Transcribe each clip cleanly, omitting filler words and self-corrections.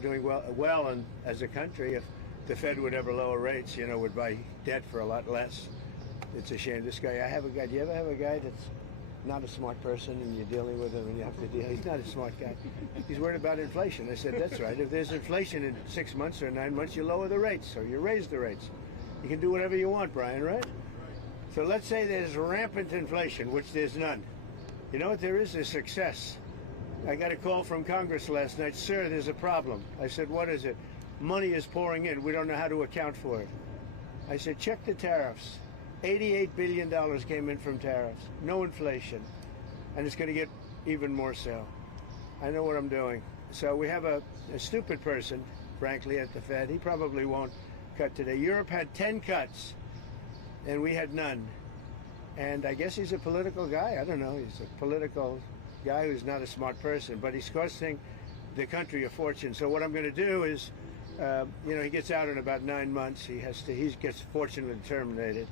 doing well and as a country. If the Fed would ever lower rates, would buy debt for a lot less. It's a shame. This guy, do you ever have a guy that's not a smart person and you're dealing with him and you have to deal? He's not a smart guy. He's worried about inflation. I said, that's right. If there's inflation in 6 months or 9 months, you lower the rates or you raise the rates. You can do whatever you want, Brian, right? So let's say there's rampant inflation, which there's none. You know what there is? There's success. I got a call from Congress last night. Sir, there's a problem. I said, what is it? Money is pouring in. We don't know how to account for it. I said, check the tariffs. $88 billion came in from tariffs. No inflation. And it's going to get even more so. I know what I'm doing. So we have a stupid person, frankly, at the Fed. He probably won't cut today. Europe had 10 cuts, and we had none. And I guess he's a political guy. I don't know. He's a political guy who's not a smart person, but he's costing the country a fortune. So what I'm going to do is, he gets out in about 9 months. He gets fortunately terminated.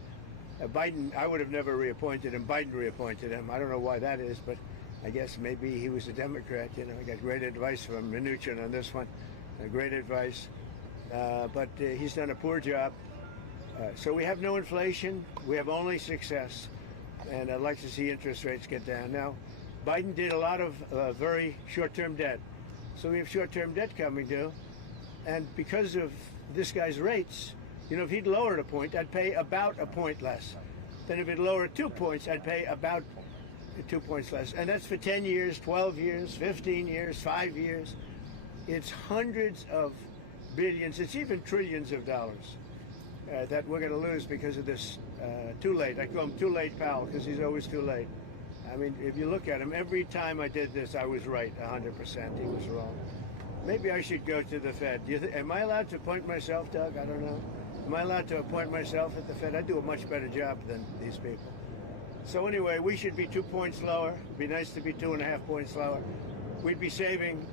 Biden, I would have never reappointed him. Biden reappointed him. I don't know why that is, but I guess maybe he was a Democrat. I got great advice from Mnuchin on this one. Great advice. But he's done a poor job. So we have no inflation. We have only success. And I'd like to see interest rates get down. Now, Biden did a lot of very short-term debt. So we have short-term debt coming due. And because of this guy's rates, if he'd lowered a point, I'd pay about a point less. Then if he'd lowered 2 points, I'd pay about 2 points less. And that's for 10 years, 12 years, 15 years, 5 years. It's hundreds of billions. It's even trillions of dollars that we're going to lose because of this too late. I call him Too Late Powell because he's always too late. I mean, if you look at him, every time I did this, I was right 100%. He was wrong. Maybe I should go to the Fed. Am I allowed to appoint myself, Doug? I don't know. Am I allowed to appoint myself at the Fed? I do a much better job than these people. So anyway, we should be 2 points lower. It'd be nice to be 2.5 points lower. We'd be saving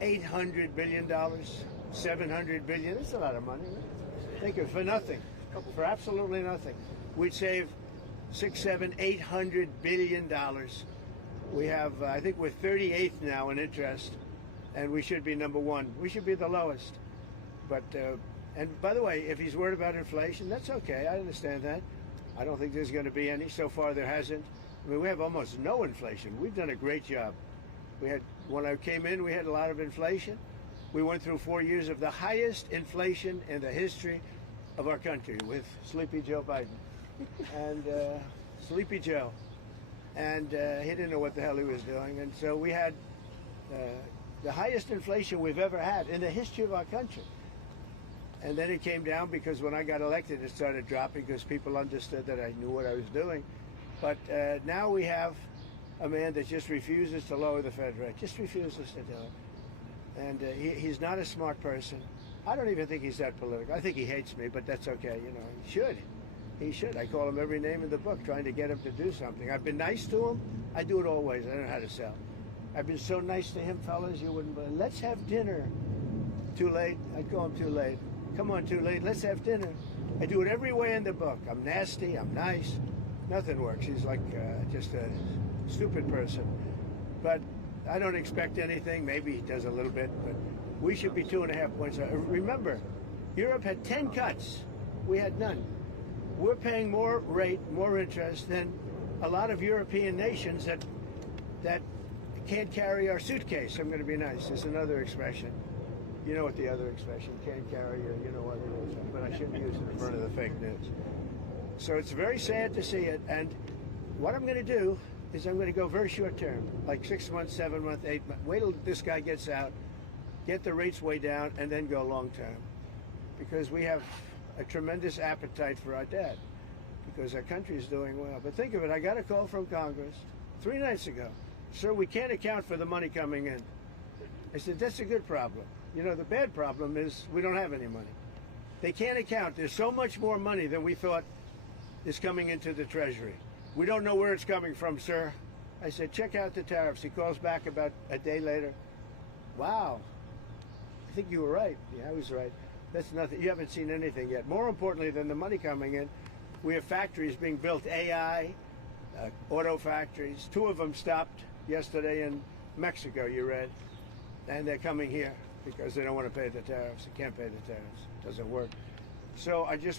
$800 billion, $700 billion. That's a lot of money. Think of it, for nothing, for absolutely nothing. We'd save $600, $700, $800 billion. We have, I think we're 38th now in interest, and we should be number one. We should be the lowest. But, and by the way, if he's worried about inflation, that's okay. I understand that. I don't think there's going to be any. So far, there hasn't. I mean, we have almost no inflation. We've done a great job. When I came in, we had a lot of inflation. We went through 4 years of the highest inflation in the history of our country with Sleepy Joe Biden. And Sleepy Joe. And he didn't know what the hell he was doing. And so we had the highest inflation we've ever had in the history of our country. And then it came down because when I got elected, it started dropping because people understood that I knew what I was doing. But now we have a man that just refuses to lower the Fed rate, just refuses to do it. And he's not a smart person. I don't even think he's that political. I think he hates me, but that's okay. He should. He should. I call him every name in the book, trying to get him to do something. I've been nice to him. I do it always. I don't know how to sell. I've been so nice to him, fellas, you wouldn't believe. Let's have dinner. Too late? I'd call him too late. Come on, too late. Let's have dinner. I do it every way in the book. I'm nasty. I'm nice. Nothing works. He's like just a stupid person. But I don't expect anything. Maybe he does a little bit, but we should be 2.5 points. Remember, Europe had 10 cuts. We had none. We're paying more rate, more interest than a lot of European nations that can't carry our suitcase. I'm going to be nice. There's another expression. You know what the other expression, can't carry your, you know what it is, but I shouldn't use it in front of the fake news. So it's very sad to see it. And what I'm going to do is I'm going to go very short term, like 6 months, 7 months, 8 months. Wait till this guy gets out, get the rates way down, and then go long term. Because we have a tremendous appetite for our debt, because our country is doing well. But think of it, I got a call from Congress 3 nights ago. Sir, we can't account for the money coming in. I said, that's a good problem. The bad problem is we don't have any money. They can't account. There's so much more money than we thought is coming into the Treasury. We don't know where it's coming from, sir. I said, check out the tariffs. He calls back about a day later. Wow. I think you were right. Yeah, I was right. That's nothing. You haven't seen anything yet. More importantly than the money coming in, we have factories being built, AI, auto factories. 2 of them stopped yesterday in Mexico, you read. and they're coming here because they don't want to pay the tariffs. They can't pay the tariffs. Doesn't work. So I just